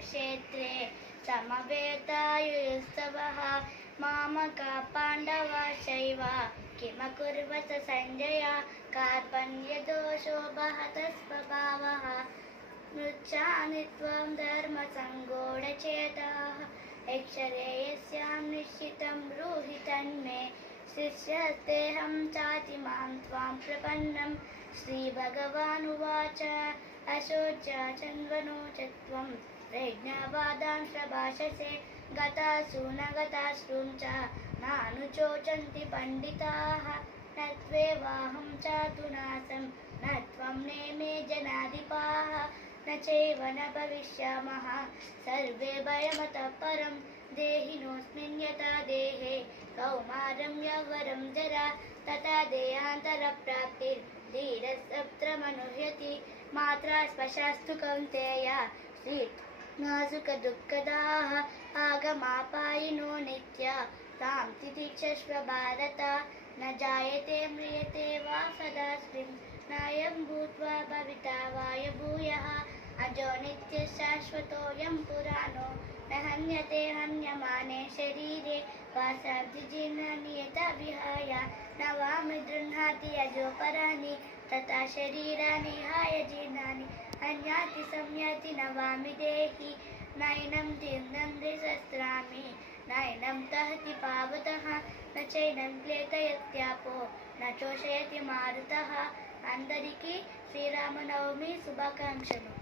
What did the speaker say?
कुरुक्षेत्रे समवेतायुस्तवः मामका पाण्डवाश्चैव किमकुर्वत सञ्जय कार्पण्यदोषो बहतस्वभावः मृच्छामि त्वं धर्मसङ्गूढचेताः यक्षरेयस्यां निश्चितं ब्रूहि तन्मे शिष्यस्तेऽहं चातिमां त्वां प्रपन्नं श्रीभगवानुवाच अशोच्याचन्वनो च त्वं प्रज्ञावादां प्रभाषसे गतासु न गताश्रुं च नानुचोचन्ति पण्डिताः न त्वेवाहं चातुनासं न त्वं नेमे जनाधिपाः न चैव न भविष्यामः सर्वे भयमतः परं देहिनोऽस्मिन् यथा देहे कौमारं यौवनं जरा तथा देहान्तरप्राप्तिर्धीरसप्तमनुह्यति मात्रा स्पर्शास्तु कौन्तेय नासुखदुःखदाः आगमापायिनो नित्या तां तितिक्षस्व भारत न जायते म्रियते वा सदा स्त्रीं नायं भूत्वा भविता वाय भूयः अजो नित्यः शाश्वतोऽयं पुराणो न हन्यते हन्यमाने शरीरे वासाब्धिजीर्णानि यथा विहाय नवामि गृह्णाति अजोपराणि तथा शरीराणि हाय जीर्णानि हन्याति संयाति नवामि देहि नैनं जीर्णं द्विसहस्रामि नैनं दहति पावतः न चैनं क्लेदयत्यापो न चोषयति मारुतः అందరికీ శ్రీరామనవమి శుభాకాంక్షలు.